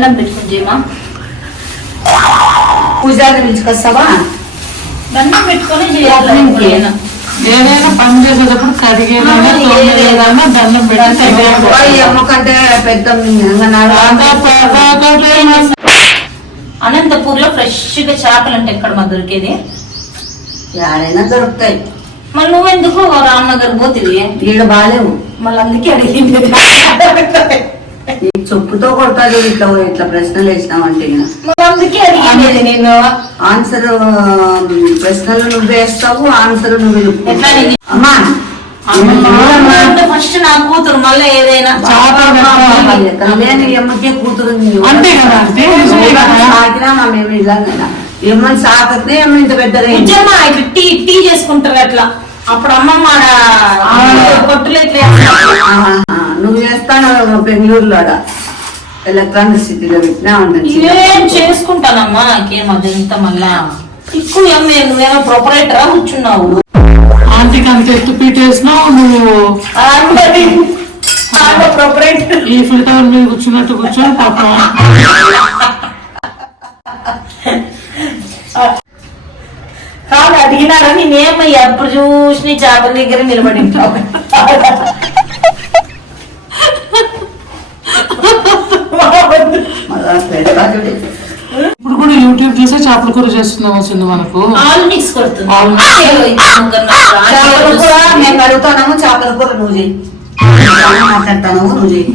దండం పెట్టుకుని చేయమా పూజారిని పిలుచుకొస్తావా? దండం పెట్టుకొని చేయాలి. ఏదైనా పని చేసేటప్పుడు కడిగేదైనా దండం పెట్టి అమ్మకంటే పెద్ద అనంతపూర్ లో ఫ్రెష్ గా చేపలు అంటే ఎక్కడ మా దొరికేది? యారైనా దొరుకుతాయి. మళ్ళీ నువ్వెందుకు రామ్నగర్ పోతివి? వీళ్ళు బాగాలేవు. మళ్ళీ అందుకే అడిగింది. చెప్పుతో కొడతాడు. ఇట్లా ఇట్లా ప్రశ్నలు వేసినావంటే అందుకే అడిగింది నేను. ఆన్సర్ ప్రశ్నలు నువ్వు వేస్తావు, ఆన్సర్ నువ్వు అమ్మా. ఫస్ట్ నా కూతురు మళ్ళీ ఏదైనా ఎమ్మకే కూతురు అంతే కదా. సాకినా మేము ఇలాగైనా ఏమని సాకతే ఏమో ఇంత పెద్దగా ఇట్లా టీ చేసుకుంటారు అట్లా. అప్పుడు అమ్మమ్మ కొట్టులు ఎట్లా నువ్వు చేస్తాను బెంగళూరులో ఎలక్ట్రానిక్ సిటీలో పెట్టినా ఏం చేసుకుంటానమ్మా. నాకేం అదంతా మళ్ళా ఎక్కువ నువ్వేమో ప్రొపరేటరా కూర్చున్నావు? ఆంటీకి అంత ఎత్తు పీటేసినావు నువ్వు. ప్రొపరేటర్ ఈ ఫిల్టర్ మీద కూర్చున్నట్టు కూర్చొని పాపం. కాదు అడిగినారా? నేనేమో ఎప్పుడు చూసి చేపల దగ్గర నిలబడి ఉంటావు. ఇప్పుడు కూడా యూట్యూబ్ చూసే చేపల కూర చేస్తున్నాం వచ్చింది మనకు. ఆల్ మిక్స్ కొడుతుంది. మేము అడుగుతున్నాము చేపల కూర నువ్వు చేయి, మాట్లాడతాను నువ్వు చేయి.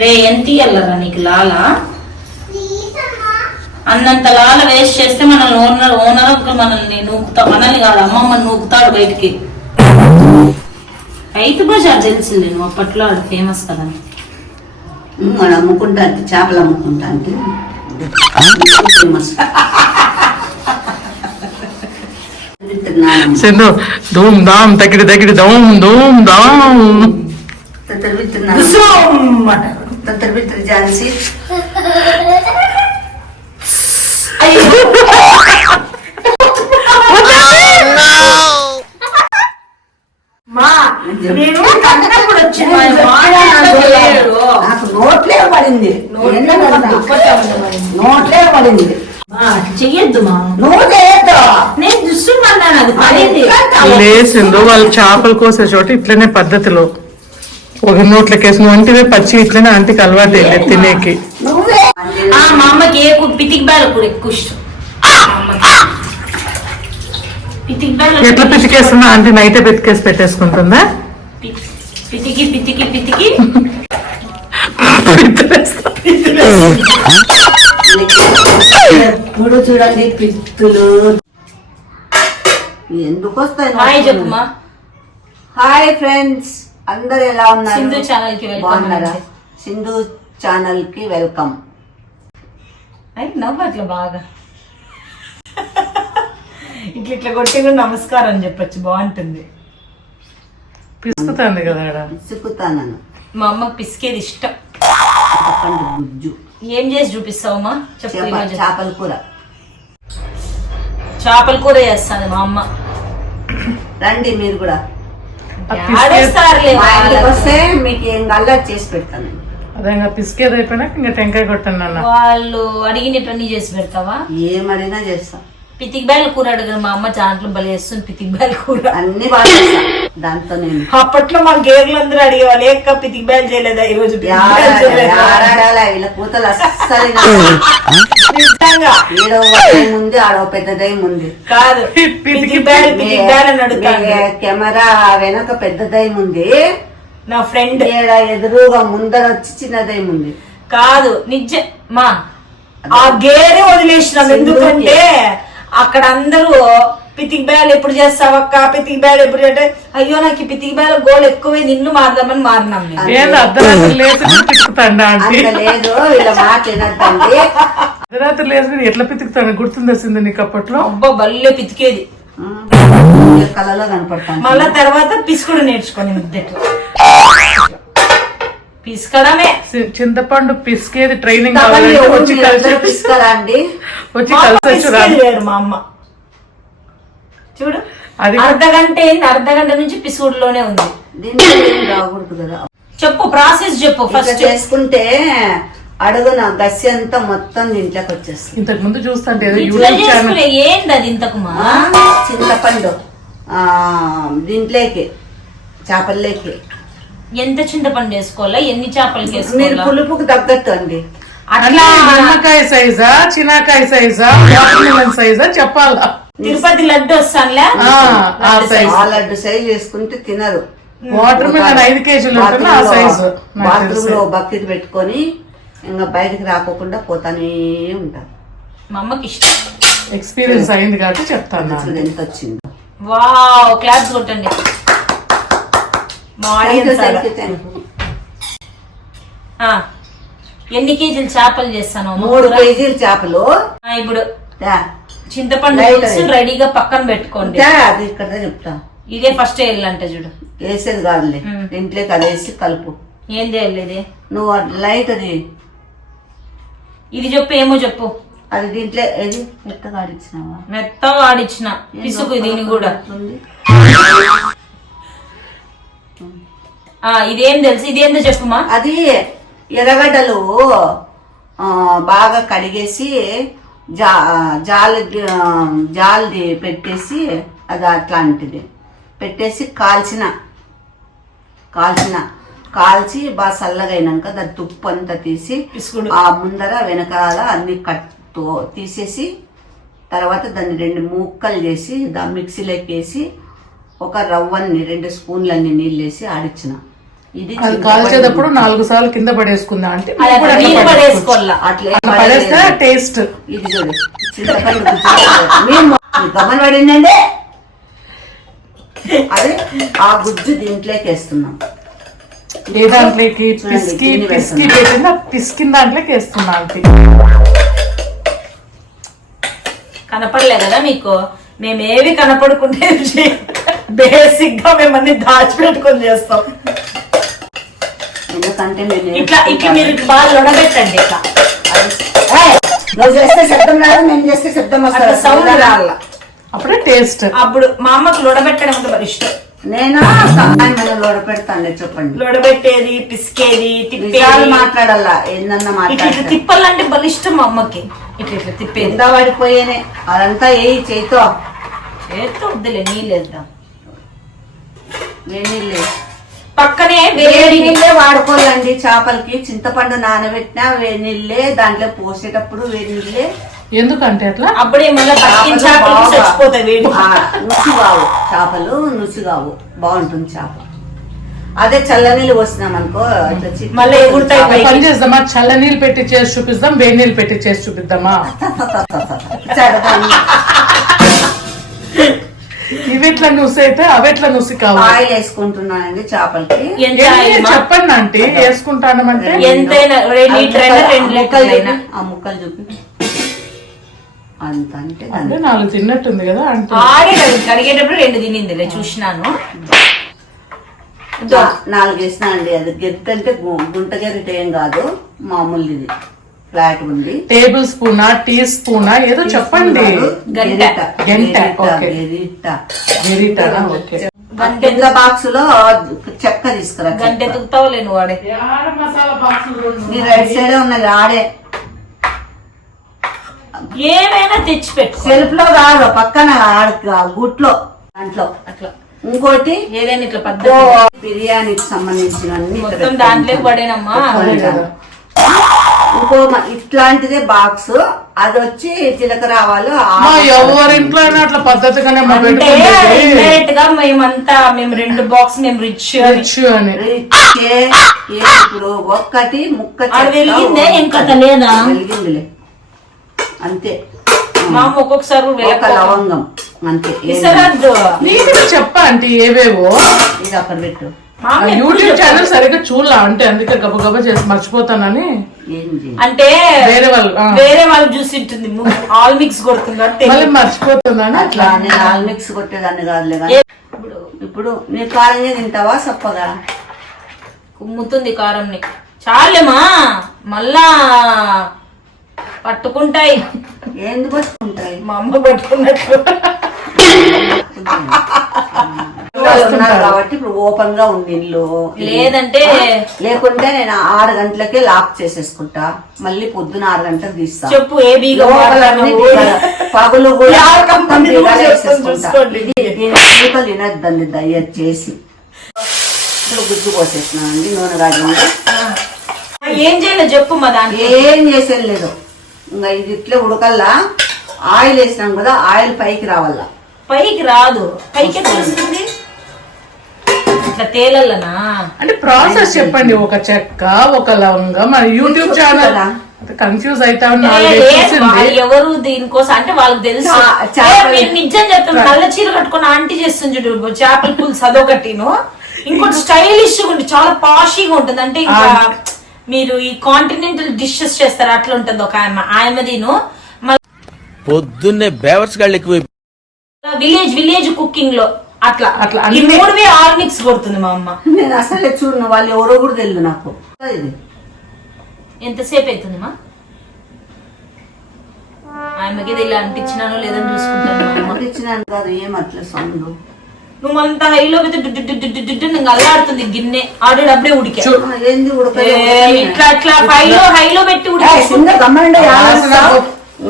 రే ఎంత ఇయ్యాలరా నీకు లాల? అన్నంత లాల వేస్ట్ చేస్తే మనల్ని ఓనర్ మనల్ని నూకుతా. మనల్ని కాదు అమ్మమ్మని నూకుతాడు బయటికి. రైతు బజార్ తెలుసు నేను అప్పట్లో అది ఫేమస్ కదా. మనం అమ్ముకుంటా అంటే చేపలు అమ్ముకుంటా అంటే ఫేమస్. సింధు ధూమ్ ధామ్ తగిడి తగిడి దూమ్ ధూమ్ ధామ్ తత్ర ఝాన్సీ. నోట్లే పడింది, నోట్లే పడింది. చెయ్యొద్దు మా, నువ్వు చేయొద్దు. నేను చూస్తున్నాను అది పడింది. లేసిందో వాళ్ళు చేపలు కోసే చోట ఇట్లనే పద్ధతిలో ఒక నోట్లకేసిన వంటివే పచ్చి ఇట్లనే ఆంటీకి అలవాటు వెళ్ళేది తినేకి. మా అమ్మకి ఏ పితికి బేల కూడా ఎక్కువ ఇష్టం. ఎట్లా పితికేస్తుందా ఆంటీ? నైటే పితికేసి పెట్టేసుకుంటుందా? పితికి పితికి పితికి ఇప్పుడు చూడండి పిత్తులు ఎందుకు వస్తాయి. హాయ్ చెప్పమ్మా. హాయ్ ఫ్రెండ్స్, అందరు ఎలా ఉన్నారు? సింధు ఛానల్ కి బాగున్నారా? సింధు ఛానల్ కి వెల్కమ్. నవ్వు అట్లా బాగా ఇట్లా ఇట్లా కొట్టి నమస్కారం చెప్పచ్చు, బాగుంటుంది. పిసుకుతాంది కదా. పిసుకుతాను. మా అమ్మకి పిసికేది ఇష్టం. గుజ్జు ఏం చేసి చూపిస్తావమ్మా? చేపల కూర. చేపల కూర చేస్తాను మా అమ్మ. రండి మీరు కూడా. వస్తే మీకు ఏం అల్లరి చేసి పెడతాను. అదే పిసికేది అయిపోయినాక ఇంకా టెంకాయ కొట్టాను అన్న. వాళ్ళు అడిగినట్టు చేసి పెడతావా? ఏమడినా చేస్తా. పితికి బేల కూర అడిగిన మా అమ్మ దాంట్లో బలి వేస్తుంది. పితికి బేల కూర అన్ని బాగా దాంతో నేను అప్పట్లో మా గేర్లు అందరూ అడిగేవాళ్ళు ఏక పితికి బేలు చేయలేదా ఈ రోజు? వీళ్ళ కూతలు అస్సలు ముందు ఆడో పెద్దదై ముందు కాదు. కెమెరా వెనక పెద్దదై ఉంది. నా ఫ్రెండ్ ఎదురుగా ముందర వచ్చి చిన్నదై ఉంది. కాదు నిజ మా ఆ గేరే వదిలేసినాం. ఎందుకంటే అక్కడ అందరూ పితికి బేలు ఎప్పుడు చేస్తావక్క, పితికి బేలు ఎప్పుడు అంటే అయ్యో నాకు పితికి బేల గోల్ ఎక్కువే నిన్ను మారదామని మారినాం. లేదు వీళ్ళ మాట వినద్దండి. అర్ధరాత్రి లేదు ఎట్లా పితుకుతాను గుర్తుందేసింది నీకు అప్పట్లో? అబ్బా బల్లే పితికేది. కళలో కనపడతాను. మళ్ళా తర్వాత పిసుకుడు నేర్చుకోని పిసుకడమే. చింతపండు పిసికేది ట్రైనింగ్ వచ్చి పిసుకరా అండి. వచ్చి కలిసి మా అమ్మ చూడు అర్ధగంట అయింది. అర్ధగంట నుంచి పిసుగుడులోనే ఉంది. దీనికి రాకూడదు కదా. చెప్పు ప్రాసెస్ చెప్పు ఇట్లా ఫస్ట్. చేసుకుంటే అడుగున గసి అంతా మొత్తం దీంట్లోకి వచ్చేస్తుంది. ఇంతకు ముందు చూస్తుంటే ఏదో ఇట్లా యూట్యూబ్ ఛానల్ చేసుకునే ఏంది అది ఇంతకుమా? చింతపండు దీంట్లోకి చేపల్లోకి ఎంత చింతపండు వేసుకోవాలా, ఎన్ని చేపలకి మీరు వేసుకోవాలా? పులుపుకు తగ్గట్టు అండి. అట్లా నిమ్మకాయ సైజా, చినాకాయ సైజా, వాటర్ మిలన్ సైజా చెప్పాలా? తిరుపతి లడ్డు వస్తానులే ఆ సైజ్. ఆ లడ్డు సైజ్ వేసుకుంటే తినరు. వాటర్ మిలన్ 5 కేజీలు ఉంటుంది ఆ సైజు. బాత్రూమ్ లో బకెట్ పెట్టుకొని ఇంకా బయటకు రాకోకుండా పోతానే ఉంటారు. మా అమ్మకి ఇష్టం. ఎక్స్పీరియన్స్ అయింది కాబట్టి చెప్తాను. చూడు ఎంత వచ్చిందో. వావ్, క్లాప్స్ కొట్టండి మా audience. Thank you, thank you. ఎన్ని కేజీలు చేపలు చేస్తాను? 3 కేజీలు చేపలు. ఇప్పుడు దా, చింతపండు Right, పులుసు right. రెడీగా పక్కన పెట్టుకోండి. దా, అది ఇక్కడ చెప్తా. ఇదే ఫస్ట్ వేయాలంటే చూడు. వేసేది కాదులే, మ్. ఇంట్లోకి అది వేసి కలుపు. ఏం చేయాలి ఇది? నువ్వు లైట్ అది ఇది చెప్పు, ఏమో చెప్పు. అది దీంట్లో ఏది మెత్తగా ఆడిచ్చినావా? మెత్తగా ఆడిచ్చిన పిసుకు దీన్ని కూడా. ఇదేం తెలుసు, ఇదేందో చెప్పుమా. అది ఎర్రగడ్డలు బాగా కడిగేసి జాలిది పెట్టేసి అది అట్లాంటిది పెట్టేసి కాల్చి బాగా చల్లగా అయినాక దాని తుప్పు అంతా తీసి పిసుకుడు. ఆ ముందర వెనకాల అన్ని తీసేసి తర్వాత దాన్ని 2 ముక్కలు చేసి మిక్సీలోకి వేసి ఒక రవ్వని 2 స్పూన్లన్నీ నీళ్ళు వేసి ఆడిచ్చిన. ఇది అది కాల్చేటప్పుడు 4 సార్లు కింద పడేసుకుందా అంటే అది అట్లా నీళ్ళు పడేసుకోవాలా. అట్లే పడేస్తే టేస్ట్. ఇది చూడు చింతపండు గమని పడిందండి. అదే ఆ గుజ్జు దీంట్లోకి వేస్తున్నాం. ఏ దాంట్లోకి చూడండి, పిసికి దీన్ని పిసికి వేస్తున్నా. పెట్టిందా పిసికిన దాంట్లోకి వేస్తున్నా అంతే. కనపడలే కదా మీకు? మేమేవి కనపడుకుంటే బేసిక్ గా మేమన్నీ దాచిపెట్టుకొని చేస్తాం. ఎందుకంటే నేను ఇట్లా మీరు బాగా లొడబెట్టండి. ఇట్లా నువ్వు చేస్తే శబ్దం రాదు, నేను చేస్తే శబ్దం అట్లా వస్తుంది. సౌండ్ రాల. అప్పుడే టేస్ట్. అప్పుడు మా అమ్మకు లొడబెట్టడం అంటే మరి ఇష్టం. నేను సహాయం పెడతాను. చెప్పండి. లొడబెట్టేది, పిసికేది, నిజాలు తిప్పేది. మాట్లాడాలా, ఏందన్నా ఇట్లా మాట్లాడతా. తిప్పాలంటే బలి ఇష్టం మా అమ్మకి. ఇట్లా తిప్పేది. ఎంత పడిపోయేనే అదంతా చేయితో చేత్తో వద్దులే, నీళ్ళు వేద్దాం. వేడినీళ్ళే పక్కనే వేడి వేడి నీళ్ళే వాడుకోవాలండి. చేపలకి చింతపండు నానబెట్టినా వేడి నీళ్ళే, దాంట్లో పోసేటప్పుడు వేడి నీళ్ళే. ఎందుకంటే అట్లా అప్పుడే మళ్ళీ పక్కిన చేపలు చచ్చిపోతాయి వేడి. నుసి కావు చేపలు, నుసి కావు, బాగుంటుంది చేప. అదే చల్లనీళ్ళు పోసినాం అనుకో ఇట్లా చిక్కు మళ్ళీ ఎగురుతాయి ఒక పని చేద్దామా, చల్ల నీళ్ళు పెట్టి చేసి చూపిద్దాం, వేడి నీళ్ళు పెట్టి చేసి చూపిద్దామా. ఇవిట్లా నుసి అయితే అవిట్లా నుసి కావాలి. ఆయిల్ వేసుకుంటున్నానండి చేపలకి. ఎంత ఏంటి ఆయిల్ మా? చెప్పండి ఆంటీ, వేసుకుంటానమంటే ఎంతైనా 2 లీటర్ అయినా 2 లీటర్లు అయినా. ఆ ముక్కలు చూపి అంత అంటే అంటే 4 తిన్నట్టుంది కదా అంటే. కడిగేటప్పుడు 2 తినిందిలే, చూసినాను. 4 వేసినా అండి. అది గెరిట అంటే గుంట గెరిట ఏం కాదు, మామూలు ఇది ఫ్లాట్ ఉంది. టేబుల్ స్పూనా, టీ స్పూనా ఏదో చెప్పండి. గంట. గంట, ఓకే. గెరిటనా, ఓకే. పెద్ద బాక్స్ లో చెక్క తీసుకురా. గంట ఎత్తుకుతావులే నువ్వు వాడే. నీ రైట్ సైడ్ ఉన్నది ఆడే. ఏమైనా తెచ్చి పెట్టు. సెల్ఫ్ లో కాదు, పక్కన గుట్లో దాంట్లో. అట్లా ఇంకోటి ఏదైనా ఇట్లా ఓ పద్ధతి బిర్యానీకి సంబంధించిన మొత్తం దాంట్లోకి పడేనమ్మా. ఇంకో ఇట్లాంటిదే బాక్స్, అది వచ్చి జీలకర్ర ఆవాలు. ఎవరింట్లో అయినా అట్లా పద్ధతిగానే మా అంటే పెట్టుకుంటుంది. ఇండైరెక్ట్ గా మేము 2 బాక్స్ మేము రిచ్ రిచ్ అని. ఇప్పుడు ఒక్కటి ముక్క అది వెలిగిందే, ఇంకా లేదా? వెలిగిందిలే అంతే. మా అమ్మ ఒక్కొక్కసారి ఒక లవంగం అంతే. విసరద్దు. నీకు కూడా చెప్పా అంటే ఏవేవో. ఇది అక్కడ పెట్టు. మా అమ్మ యూట్యూబ్ ఛానల్ సరిగ్గా చూడలా అంటే అందుకే గబగబా చేసి మర్చిపోతానని. ఏం చేయాలి? అంటే వేరే వాళ్ళు చూసి ఉంటుంది, ఆల్ మిక్స్ కొడుతుంది మళ్ళీ మర్చిపోతుందని అట్లా నేను ఆల్ మిక్స్ కొట్టేదాన్ని కాదులే కానీ. ఇప్పుడు నీ కారంగా తింటావా సప్పగా? కుమ్ముతుంది కారంని. చాలేమా, మళ్ళా పట్టుకుంటాయి. ఎందుకు పట్టుకుంటాయి? మా అమ్మ పట్టుకున్నట్టు. ఉన్నారు కాబట్టి ఇప్పుడు ఓపెన్ గా ఉంది ఇల్లు. లేదంటే లేకుంటే నేను 6 గంటలకే లాక్ చేసేసుకుంటా, మళ్ళీ పొద్దున 6 గంటలకు తీస్తా. చెప్పు ఏ బీగా లోపలన్నీ బీగాలు, పగులు కూడా మొత్తం బీగాలు వేసేసుకుంటా. చూసుకోండి. దీని పూతలు తినద్దండి దయచేసి. ఇప్పుడు గుజ్జు పోసేసినానండి, నూనె రాజండి. ఏం చేయలేదు చెప్పు మా దాంట్లో. ఏం చేసేది లేదు, ఇంకా ఇది ఇట్లే ఉడకల్లా. ఆయిల్ వేసినాం కదా, ఆయిల్ పైకి రావాలా. పైకి రాదు, పైకి ఎట్లా వస్తుంది? ఇట్లా తేలల్లనా? అంటే ప్రాసెస్ చెప్పండి. ఒక చెక్క, ఒక లవంగం, మన యూట్యూబ్ ఛానల్ కన్ఫ్యూజ్ అవుతా ఎవరు దీనికోసం అంటే వాళ్ళకి తెలుసు. మీరు నిజం చెప్తాను, నల్ల చీర కట్టుకుని ఆంటీ చేస్తుంది చూడు చేపల పులుసు, అదొకటిను. ఇంకోటి స్టైలిష్ గా ఉంటుంది, చాలా పాషీగా ఉంటుంది. అంటే ఇంకా మీరు ఈ కాంటినెంటల్ డిషెస్ చేస్తారు అట్లా ఉంటుంది ఒక ఆయమదిను. పొద్దున్నే బేవర్స్ గాళ్ళు ఎక్కువ. విలేజ్ కుకింగ్ లో అట్లా అట్లా ఈ 3 ఆల్ మిక్స్ కొడుతుంది మా అమ్మ. నేను అసలే చూడను, వాళ్ళు ఎవరో కూడా తెలియదు నాకు. ఇది ఎంతసేపు అవుతుంది మా ఆయమ్మకి ఇలా అనిపించినాను లేదని చూసుకుంటాను. ఇచ్చినాను కాదు, ఏం అట్లా సౌండ్. నువ్వు అంత హైలో అల్లాడుతుంది గిన్నె, ఆల్రెడీ అప్పుడే ఉడికా. ఏంది ఇట్లా ఇట్లా హైలో పెట్టి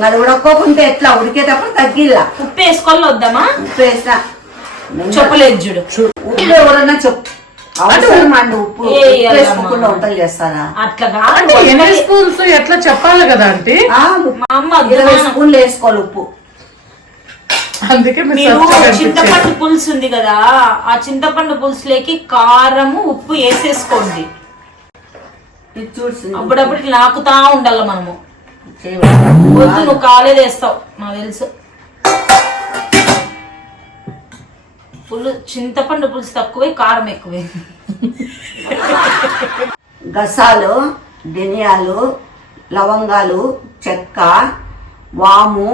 అది ఉడక్కోకుంటే ఎట్లా ఉడికేటప్పుడు తగ్గిల్లా. ఉప్పు వేసుకోవాలి వద్దామా? ఉప్పు వేసినా చెప్పలేదు చూడు. ఉప్పు ఎవరన్నా చెప్పు, అవసరం అండి. ఉప్పు వేసుకోకుండా వంటలు చేస్తారా? అట్లా ఎన్ని స్పూన్స్ ఎట్లా చెప్పాలి కదా అంటే. మా అమ్మ 20 స్పూన్లు వేసుకోవాలి ఉప్పు. అందుకే మీరు చింతపండు పులుసు ఉంది కదా, ఆ చింతపండు పులుసులోకి కారము ఉప్పు వేసేసుకోండి. అప్పుడప్పుడు నాకుతా ఉండాలి మనము. వద్దు, నువ్వు కాలేదు వేస్తావు నాకు తెలుసు. చింతపండు పులుసు తక్కువే, కారం ఎక్కువే. గసాలు, ధనియాలు, లవంగాలు, చెక్క, వాము,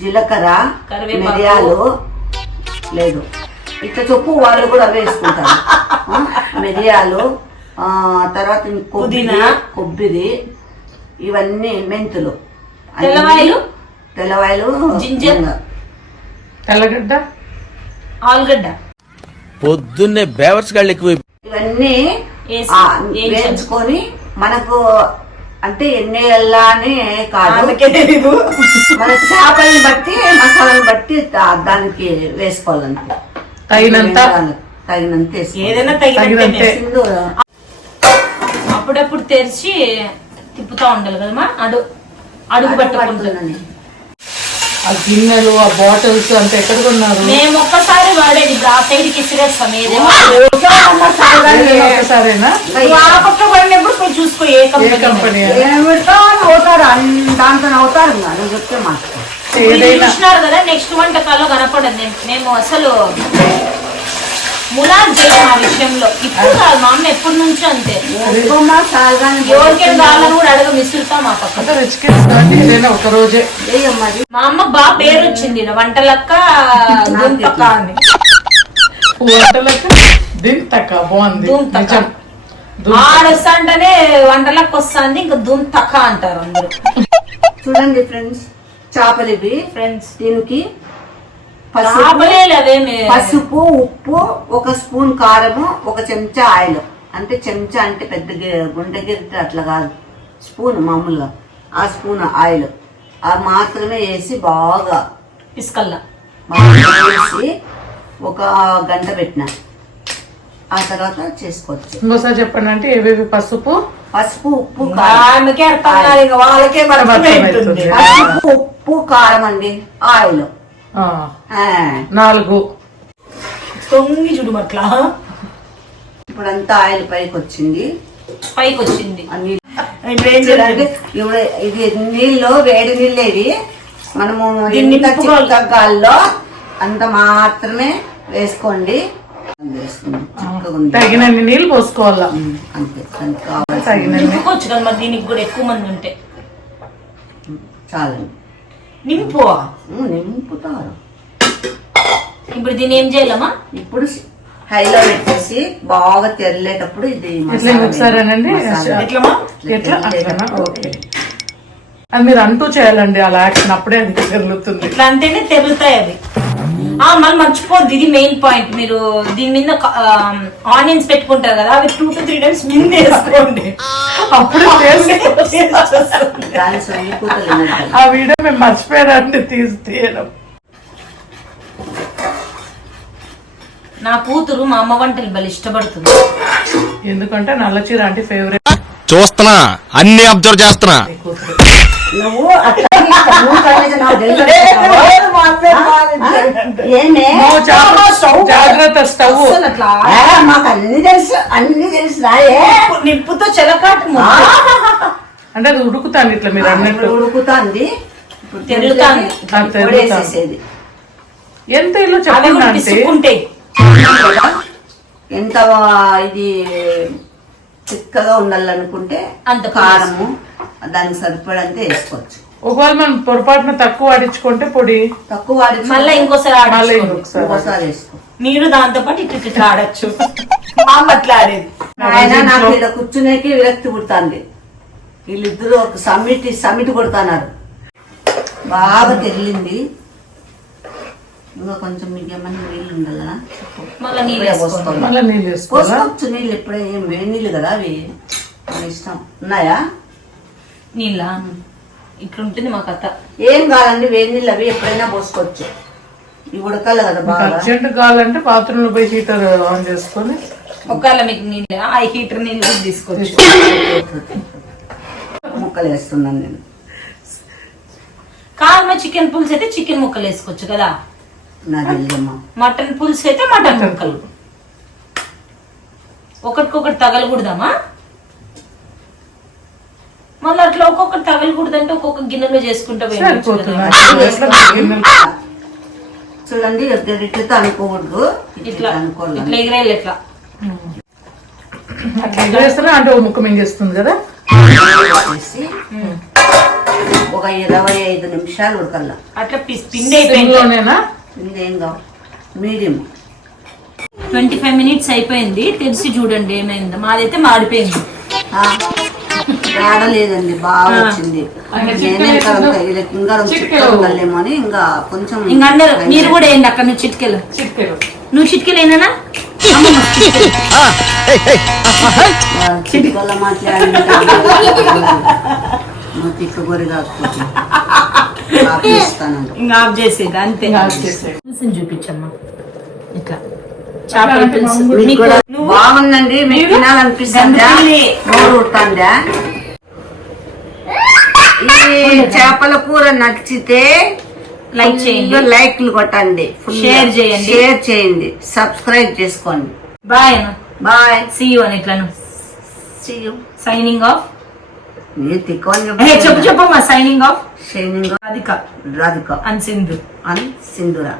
జీలకర్ర, మిరియాలు లేదు ఇట్లా చెప్పు, వాళ్ళు కూడా వేసుకుంటారు. మిరియాలు, తర్వాత కొబ్బరి, ఇవన్నీ మెంతులు, తెల్లవాయలు, జింజర్, తెల్లగడ్డ, ఆలుగడ్డ. పొద్దున్నే బేవర్స్ గాళ్ళు ఎక్కువ. ఇవన్నీ వేయించుకొని మనకు అంటే ఎన్ని వేయాలా అని కాదు, మన చేపలను బట్టి మసాలాను బట్టి దానికి వేసుకోవాలంటే తగినంత ఏదైనా తగినంతే. అప్పుడప్పుడు తెరిచి తిప్పుతా ఉండాలి కదమ్మా, అడుగు పట్టుకుంటున్నాను. ఆ గిన్నెలు, ఆ బాటిల్స్ అంత ఎక్కడ కొన్నారు? మేము ఒక్కసారి వాడేది, ఇప్పుడు ఆ సైడ్ కి ఇసిరేస్తాం. ఒక్కసారేనా? ఆ పక్క పడినప్పుడు పోయి చూసుకో ఏ కంపెనీ అవుతారు, దాంతో అవుతారు. నువ్వు చెప్తే మాట్లాడు చూసినారు కదా. నెక్స్ట్ వంటకాల్లో కనపడదు. మేము అసలు ములాజ్ చేయం ఆ విషయంలో. ఇప్పుడు కాదు, మా అమ్మ ఎప్పటి నుంచో అంతే. ఎవరికైనా కావాలని కూడా అడగ మిసులుతాం మా పక్క. ఒక రోజే మా అమ్మ బాగా పేరు వచ్చింది వంటలక్క దుంతక్క అని. వంటలక్క దింతక్క బాగుంది. ఆడొస్తా అంటేనే వంటలక్క వస్తుంది, ఇంకా దుంతక్క అంటారు అందరు. చూడండి ఫ్రెండ్స్, చేపలు ఇవి ఫ్రెండ్స్. దీనికి పసుపు, ఉప్పు, 1 స్పూన్ కారము, 1 చెంచా ఆయిల్. అంటే చెంచా అంటే పెద్ద గుండె గిరిట అట్లా కాదు, స్పూన్ మామూలుగా ఆ స్పూన్ ఆయిల్ అది మాత్రమే వేసి బాగా పిస్కల్లా వేసి 1 గంట పెట్టిన. ఆ తర్వాత చేసుకోవచ్చు. ఇంకోసారి చెప్పండి అంటే ఏవేవి? పసుపు, ఉప్పు, వాళ్ళకే పసుపు, ఉప్పు, కారం అండి, ఆయిల్ 4 తొంగి చూడు అట్లా. ఇప్పుడంతా ఆయిల్ పైకి వచ్చింది. ఇది నీళ్ళు, వేడి నీళ్ళు ఇవి. మనము గాల్లో అంత మాత్రమే వేసుకోండి. తగినన్ని నీళ్ళు పోసుకోవాలా అంతే. నింపుకోవచ్చు కదా మరి, దీనికి కూడా ఎక్కువ మంది ఉంటే చాలండి. నింపుతారు. ఇప్పుడు దీన్ని ఏం చేయాలమ్మా? ఇప్పుడు హైలో పెట్టేసి బాగా తెరలేటప్పుడు ఇది ఒకసారేనండి. అది మీరు అంటూ చేయాలండి అలా యాక్షన్, అప్పుడే అంతే తెరులుతుంది. ఇట్లా అంటేనే తెరులుతాయి అవి. మళ్ళీ మర్చిపోద్ది, ఇది మెయిన్ పాయింట్. మీరు దీని మీద ఆనియన్స్ పెట్టుకుంటారు కదా, అవి 2 to 3 times మీద వేసుకోండి. అప్పుడు దాని సొల్లి కూతలు ఆ వీడియో మేము మర్చిపోయారంటే తీయడం. నా కూతురు మా అమ్మ వంటలు భలే ఇష్టపడుతుంది. ఎందుకంటే నల్ల చీర అంటే ఫేవరెట్. చూస్తున్నా, అన్ని అబ్జర్వ్ చేస్తున్నా. నువ్వు అట్లా నువ్వు కళ్ళకి నాకు తెలుసు. ఏమే జాగ్రత్త స్టవ్. అసలు అట్లా మాకు అన్ని తెలుసు రాయే. నిప్పుతో చెలకాటం అంటే అది ఉడుకుతాంది ఇట్లా మీరు అన్నట్టు ఉడుకుతాంది, తెరులుతాంది. వేసేసేది. ఎంత ఇల్లు అవి చెప్పండి కూడా అంటే పిసుక్కుంటాయి. ఎంత ఇది చిక్కగా ఉండాలనుకుంటే అంత కారము దానికి సరిపడంతే వేసుకోవచ్చు. ఒకవేళ మనం పొరపాటున తక్కువ ఆడించుకుంటే పొడి తక్కువ వాడి మళ్ళీ ఇంకోసారి మళ్ళీ ఆడచ్చు. ఇంకోసారి వేసుకో. మీరు దాంతో పాటు ఇట్లా ఆడచ్చు. మా అమ్మ అట్లా ఆడేది. ఆయన నాకు ఇక్కడ కూర్చునేకి విరక్తి పుడుతుంది. వీళ్ళిద్దరూ ఒక సమిట్ కొడుతున్నారు. బాగా తెగిలింది. ఇంకా కొంచెం మీకు ఏమన్నా నీళ్ళు ఉండాలా? మళ్ళీ నీళ్ళు వేసుకోండి. మళ్ళీ నీళ్ళు వేసుకోవాలా? పోసుకోవచ్చు నీళ్ళు. ఎప్పుడే ఏం వేడి నీళ్ళు కదా అవి, మన ఇష్టం. ఉన్నాయా నీళ్ళ ఇట్లుంటుంది మా కథ. ఏం కావాలండి, వేడి నీళ్ళు అవి ఎప్పుడైనా పోసుకోవచ్చు. ఇవి ఉడకాలి కదా బాగా. అర్జెంట్ కావాలంటే బాత్రూమ్ లో పోయి హీటర్ ఆన్ చేసుకొని ఒకవేళ మీకు నీళ్ళు ఆ హీటర్ నీళ్ళు కూడా తీసుకోవచ్చు. ముక్కలు వేస్తున్నాను నేను. కారమ చికెన్ పులుసు అయితే చికెన్ ముక్కలు వేసుకోవచ్చు కదా. నాకు తెలియమ్మా. మటన్ పులుసు అయితే మటన్ ముక్కలు. ఒకటికొకటి తగలకూడదామా? మళ్ళీ అట్లా ఒక్కొక్కటి తగలకూడదంటే ఒక్కొక్క గిన్నెలో చేసుకుంటా వేయొచ్చు కదా. చూడండి, ఇట్లా అనుకోకూడదు. ఇట్లా అనుకోవాలి. ఇట్లా ఎగిరేయాలి. ఎట్లా అట్లా ఎగరేస్తారా అంటే ఓ ముక్క మింగేస్తుంది కదా. వేసి ఒక 25 నిమిషాలు ఉడకల్లా. అట్లా పిండి అయిపోయింది. లోనేనా ఇంకేం కావాలి, మీడియం. 25 minutes అయిపోయింది. తెలిసి చూడండి ఏమైందో. మాదైతే మాడిపోయింది. రాడలేదండి, బాగా వచ్చింది. నేనే ఇంకా చిట్టుకెళ్ళలేమో అని ఇంకా కొంచెం. ఇంకా అందరు మీరు కూడా ఏంటి అక్కడ నువ్వు చిట్కెళ్ళు. నువ్వు చిట్కెళ్ళేనా? చిట్టుకల్ల మాట్లాడి తిక్కుగొరి కాకపోతే ఇంకా ఆఫ్ చేసేది అంతే. పులుసుని చూపించమ్మా. ఇట్లా చేపల పులుసు బాగుందండి. మీకు తినాలనిపిస్తుందా? నోరు ఉడుతుందా? ఈ చేపల కూర నచ్చితే లైక్ చేయండి, లైక్లు కొట్టండి, షేర్ చేయండి, సబ్స్క్రైబ్ చేసుకోండి. బాయ్ అన్న. బాయ్. సీ యూ అని ఇట్లాను. Signing off. మీరు తిక్కువని చెప్పమ్మా. Signing off. Shining Radhika Radhika and Sindhu. And Sindhura.